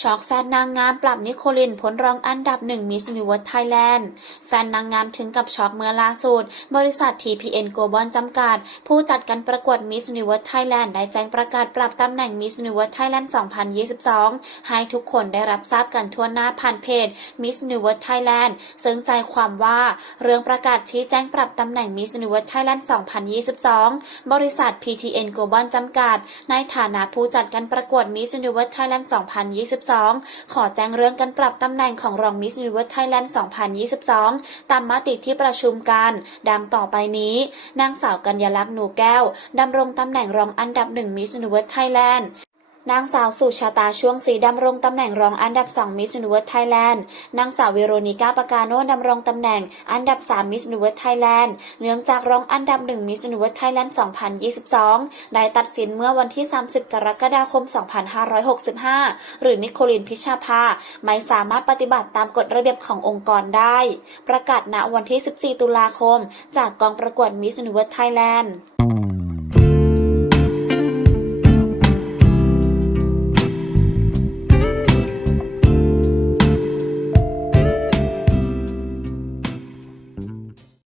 ช็อกแฟนนางงามปรับนิโคลินพ้นรองอันดับหนึ่งมิส s u นิเวิร์สไทยแลนด์ แฟนนางงามถึงกับช็อกเมื่อล่าสุด บริษัท TPN Global จำกัด ผู้จัดการประกวดมิส s u นิเวิร์สไทยแลนด์ได้แจ้งประกาศปรับตำแหน่งมิส s u นิเวิร์สไทยแลนด์ 2022 ให้ทุกคนได้รับทราบกันทั่วหน้าผ่านเพจมิส s u นิเวิร์สไทยแลนด์ ซึ่งใจความว่าเรื่องประกาศชี้แจงปรับตำแหน่งมิส s u นิเวิร์สไทยแลนด์ 2022 บริษัท PTN Global จำกัด ในฐานะผู้จัดการประกวดมิส s u นิเวิร์สไทยแลนด์ 2022ขอแจ้งเรื่องการปรับตำแหน่งของรองมิสยูนิเวิร์สไทยแลนด์ 2022 ตามมติที่ประชุมกันดังต่อไปนี้ นางสาวกัญญาลักษณ์หนูแก้วดำรงตำแหน่งรองอันดับหนึ่งมิสยูนิเวิร์สไทยแลนด์ นางสาวสุชาตาช่วงศรีดำรงตำแหน่งรองอันดับ2มิส s u นิเวิร์สไทยแลนด์นางสาวเวโรนิก้าปากาโนดำรงตำแหน่งอันดับ3มิส s u นิเวิร์สไทยแลนด์เนื่องจากรองอันดับ1มิส s u นิเวิร์สไทยแลนด์2022 ได้ตัดสินเมื่อวันที่ 30 กรกฎาคม 2565 หรือนิโคลินพิชาภาไม่สามารถปฏิบัติตามกฎระเบียบขององค์กรได้ ประกาศณวันที่ 14 ตุลาคม จากกองประกวดมิส s u นิเวิร์สไทยแลนด์